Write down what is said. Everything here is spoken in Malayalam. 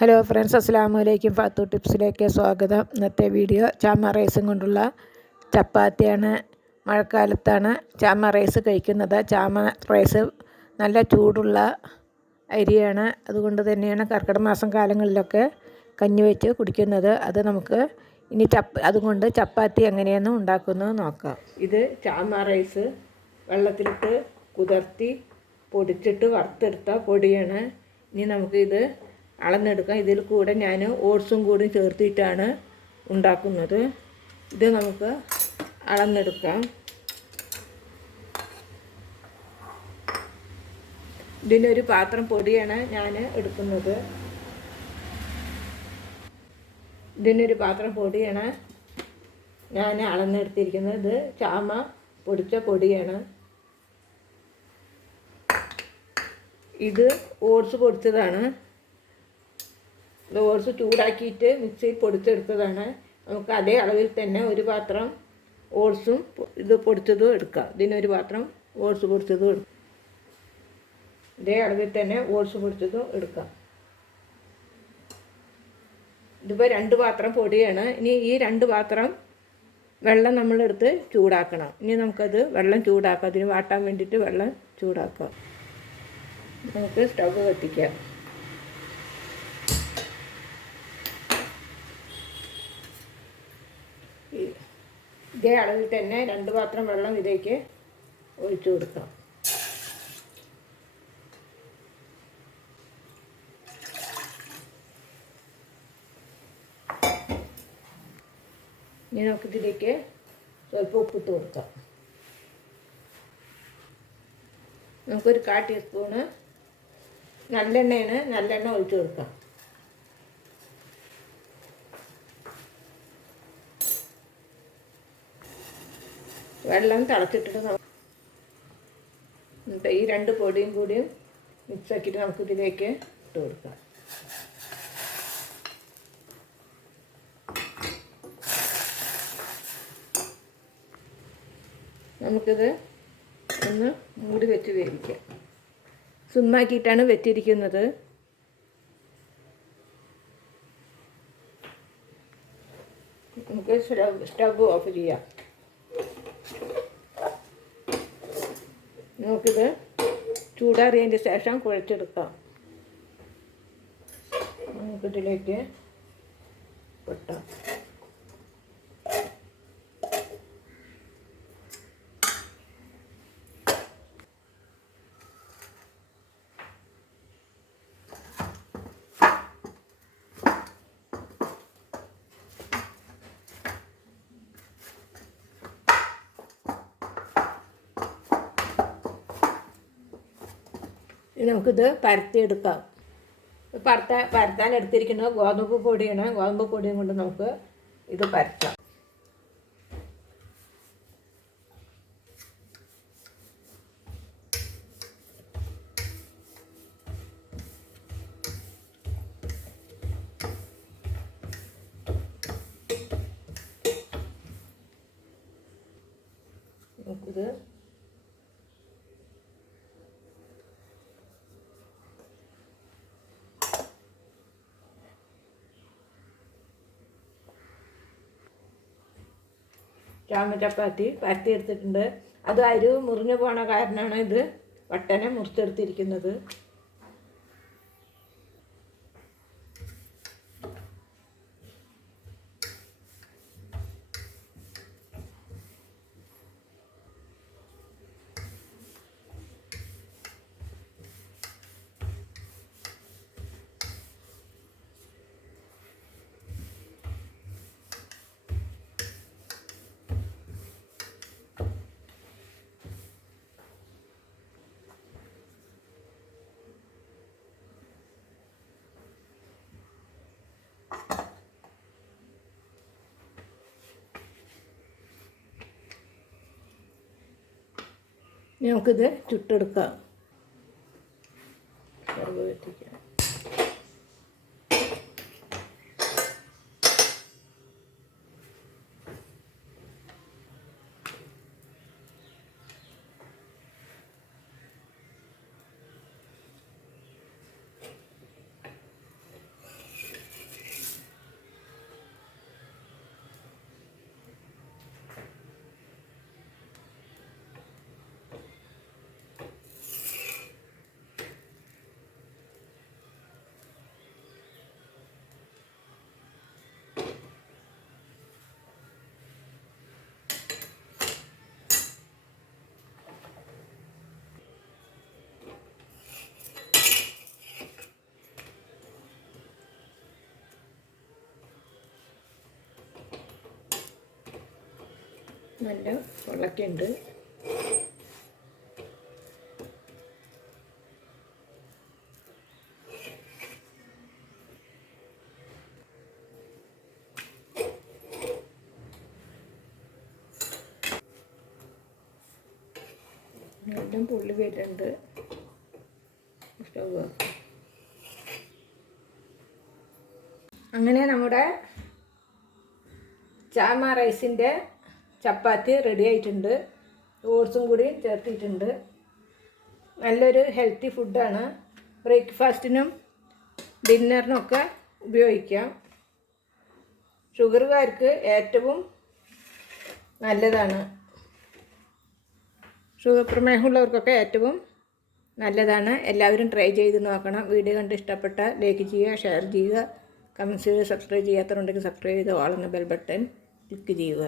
ഹലോ ഫ്രണ്ട്സ്, അസ്സലാമു അലൈക്കും. ഫാത്തു ടിപ്സിലേക്ക് സ്വാഗതം. ഇന്നത്തെ വീഡിയോ ചാമ റൈസും കൊണ്ടുള്ള ചപ്പാത്തിയാണ്. മഴക്കാലത്താണ് ചാമ റൈസ് കഴിക്കുന്നത്. ചാമ റൈസ് നല്ല ചൂടുള്ള അരിയാണ്. അതുകൊണ്ട് തന്നെയാണ് കർക്കിടക മാസം കാലങ്ങളിലൊക്കെ കഞ്ഞി വെച്ച് കുടിക്കുന്നത്. അത് നമുക്ക് ഇനി അതുകൊണ്ട് ചപ്പാത്തി എങ്ങനെയാണ് ഉണ്ടാക്കുന്നത് നോക്കാം. ഇത് ചാമ റൈസ് വെള്ളത്തിലിട്ട് കുതിർത്തി പൊടിച്ചിട്ട് വറുത്തെടുത്ത പൊടിയാണ്. ഇനി നമുക്കിത് അളന്നെടുക്കാം. ഇതിൽ കൂടെ ഞാൻ ഓട്സും കൂടി ചേർത്തിട്ടാണ് ഉണ്ടാക്കുന്നത്. ഇത് നമുക്ക് അളന്നെടുക്കാം. ഇതിനൊരു പാത്രം പൊടിയാണ് ഞാൻ എടുക്കുന്നത്. ഇതിനൊരു പാത്രം പൊടിയാണ് ഞാൻ അളന്നെടുത്തിരിക്കുന്നത്. ഇത് ചാമ പൊടിച്ച പൊടിയാണ്. ഇത് ഓട്സ് പൊടിച്ചതാണ്. ഓട്സ് ചൂടാക്കിയിട്ട് മിക്സിയിൽ പൊടിച്ചെടുത്തതാണ്. നമുക്ക് അതേ അളവിൽ തന്നെ ഒരു പാത്രം ഓട്സും ഇത് പൊടിച്ചതും എടുക്കാം. ഇതിനൊരു പാത്രം ഓട്സ് പൊടിച്ചതും എടുക്കാം. ഇതേ അളവിൽ തന്നെ ഓട്സ് പൊടിച്ചതും എടുക്കാം. ഇതിപ്പോൾ 2 പാത്രം പൊടിയാണ്. ഇനി ഈ 2 പാത്രം വെള്ളം നമ്മളെടുത്ത് ചൂടാക്കണം. ഇനി നമുക്കത് വെള്ളം ചൂടാക്കാം. അതിന് വാട്ടാൻ വേണ്ടിയിട്ട് വെള്ളം ചൂടാക്കാം. നമുക്ക് സ്റ്റവ് കത്തിക്കാം. ഇതേ അളവിൽ തന്നെ 2 പാത്രം വെള്ളം ഇതിലേക്ക് ഒഴിച്ചു കൊടുക്കാം. ഇനി നമുക്കിതിലേക്ക് സ്വല്പം ഉപ്പിട്ട് കൊടുക്കാം. നമുക്കൊരു 1/4 ടീസ്പൂണ് നല്ലെണ്ണയാണ്. നല്ലെണ്ണ ഒഴിച്ചു കൊടുക്കാം. വെള്ളം തിളച്ചിട്ടിട്ട് എന്നിട്ട് ഈ 2 പൊടിയും കൂടിയും മിക്സാക്കിയിട്ട് നമുക്കിതിലേക്ക് ഇട്ട് കൊടുക്കാം. നമുക്കിത് ഒന്ന് മൂടി വെച്ച് വേവിക്കാം. സുമ്മാക്കിയിട്ടാണ് വെച്ചിരിക്കുന്നത്. നമുക്ക് സ്റ്റവ് ഓഫ് ചെയ്യാം. നമുക്കിത് ചൂടാറിയതിൻ്റെ ശേഷം കുഴച്ചെടുക്കാം. നമുക്കിതിലേക്ക് കൊട്ടാം. നമുക്കിത് പരത്തിയെടുക്കാം. പരത്താൻ എടുത്തിരിക്കുന്നത് ഗോതമ്പ് പൊടിയാണ്. ഗോതമ്പ് പൊടിയും കൊണ്ട് നമുക്ക് ഇത് പരത്താം. നമുക്കിത് ചാമ ചപ്പാത്തി പരത്തി എടുത്തിട്ടുണ്ട്. അത് അരി മുറിഞ്ഞു പോണ കാരണമാണ് ഇത് വട്ടനെ മുറിച്ചെടുത്തിരിക്കുന്നത്. നമുക്കിത് ചുട്ടെടുക്കാം. നല്ല വെള്ളക്കുണ്ട്. വീണ്ടും പുള്ളി വരുന്നുണ്ട്. സ്റ്റവ് അങ്ങനെ നമ്മുടെ ചാമ റൈസിൻ്റെ ചപ്പാത്തി റെഡി ആയിട്ടുണ്ട്. ഓട്സും കൂടി ചേർത്തിട്ടുണ്ട്. നല്ലൊരു ഹെൽത്തി ഫുഡാണ്. ബ്രേക്ക്ഫാസ്റ്റിനും ഡിന്നറിനൊക്കെ ഉപയോഗിക്കാം. ഷുഗറുകാർക്ക് ഏറ്റവും നല്ലതാണ്. ഷുഗർ പ്രമേഹമുള്ളവർക്കൊക്കെ ഏറ്റവും നല്ലതാണ്. എല്ലാവരും ട്രൈ ചെയ്ത് നോക്കണം. വീഡിയോ കണ്ട് ഇഷ്ടപ്പെട്ടാൽ ലൈക്ക് ചെയ്യുക, ഷെയർ ചെയ്യുക, കമൻറ്റ്സ് ചെയ്യുക. സബ്സ്ക്രൈബ് ചെയ്യാത്തവരുണ്ടെങ്കിൽ സബ്സ്ക്രൈബ് ചെയ്ത് ഓൾ എന്ന ബെൽ ബട്ടൺ ക്ലിക്ക് ചെയ്യുക.